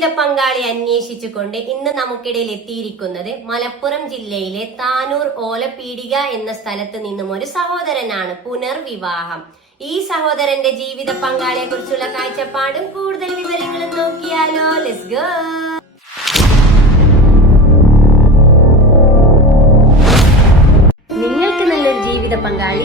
ജീവിത പങ്കാളി അന്വേഷിച്ചുകൊണ്ട് ഇന്ന് നമുക്കിടയിൽ എത്തിയിരിക്കുന്നത് മലപ്പുറം ജില്ലയിലെ താനൂർ ഓലപ്പീടിക എന്ന സ്ഥലത്ത് നിന്നും ഒരു സഹോദരനാണ് പുനർവിവാഹം. ഈ സഹോദരന്റെ ജീവിത പങ്കാളിയെ കുറിച്ചുള്ള കാഴ്ചപ്പാടും കൂടുതൽ വിവരങ്ങളും നോക്കിയാലോ. ലെസ് ഗോ നിങ്ങൾക്ക് നല്ലൊരു ജീവിത പങ്കാളി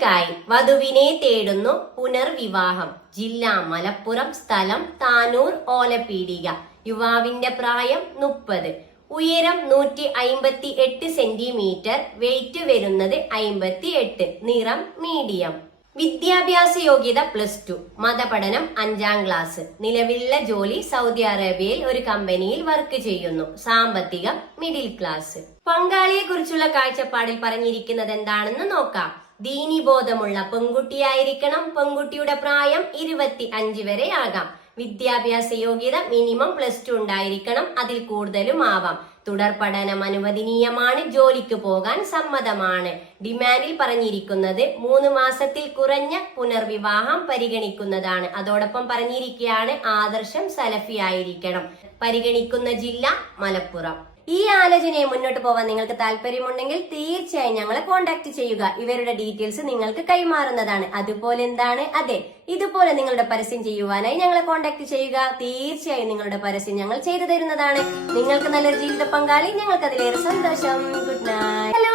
നിങ്ങൾക്കായി വധുവിനെ തേടുന്നു പുനർവിവാഹം. ജില്ല മലപ്പുറം സ്ഥലം താനൂർ ഓലപ്പീടിക. യുവാവിന്റെ പ്രായം മുപ്പത്. ഉയരം നൂറ്റി അയിമ്പത്തി എട്ട് സെന്റിമീറ്റർ. വെയിറ്റ് വരുന്നത് അയിമ്പത്തി എട്ട് നിറം മീഡിയം. വിദ്യാഭ്യാസ യോഗ്യത പ്ലസ് ടു മതപഠനം അഞ്ചാം ക്ലാസ് നിലവിലുള്ള ജോലി സൗദി അറേബ്യയിൽ ഒരു കമ്പനിയിൽ വർക്ക് ചെയ്യുന്നു. സാമ്പത്തികം മിഡിൽ ക്ലാസ് പങ്കാളിയെ കുറിച്ചുള്ള കാഴ്ചപ്പാടിൽ പറഞ്ഞിരിക്കുന്നത് എന്താണെന്ന് നോക്കാം. ദീനിബോധമുള്ള പെൺകുട്ടിയായിരിക്കണം പെൺകുട്ടിയുടെ പ്രായം ഇരുപത്തി അഞ്ച് വരെ ആകാം. വിദ്യാഭ്യാസ യോഗ്യത മിനിമം പ്ലസ് ടു ഉണ്ടായിരിക്കണം. അതിൽ കൂടുതലും ആവാം. തുടർ പഠനം അനുവദനീയമാണ്. ജോലിക്ക് പോകാൻ സമ്മതമാണ്. ഡിമാൻഡിൽ പറഞ്ഞിരിക്കുന്നത് മൂന്ന് മാസത്തിൽ കുറഞ്ഞ പുനർവിവാഹം പരിഗണിക്കുന്നതാണ്. അതോടൊപ്പം പറഞ്ഞിരിക്കുകയാണ് ആദർശം സലഫി ആയിരിക്കണം. പരിഗണിക്കുന്ന ജില്ല മലപ്പുറം. ഈ ആലോചനയെ മുന്നോട്ട് പോവാൻ നിങ്ങൾക്ക് താല്പര്യമുണ്ടെങ്കിൽ തീർച്ചയായും ഞങ്ങളെ കോൺടാക്ട് ചെയ്യുക. ഇവരുടെ ഡീറ്റെയിൽസ് നിങ്ങൾക്ക് കൈമാറുന്നതാണ്. അതുപോലെ എന്താണ്? അതെ ഇതുപോലെ നിങ്ങളുടെ പരസ്യം ചെയ്യുവാനായി ഞങ്ങളെ കോൺടാക്ട് ചെയ്യുക. തീർച്ചയായും നിങ്ങളുടെ പരസ്യം ഞങ്ങൾ ചെയ്തു തരുന്നതാണ്. നിങ്ങൾക്ക് നല്ലൊരു ജീവിത പങ്കാളി ഞങ്ങൾക്ക് അതിലേറെ സന്തോഷം. Good night hello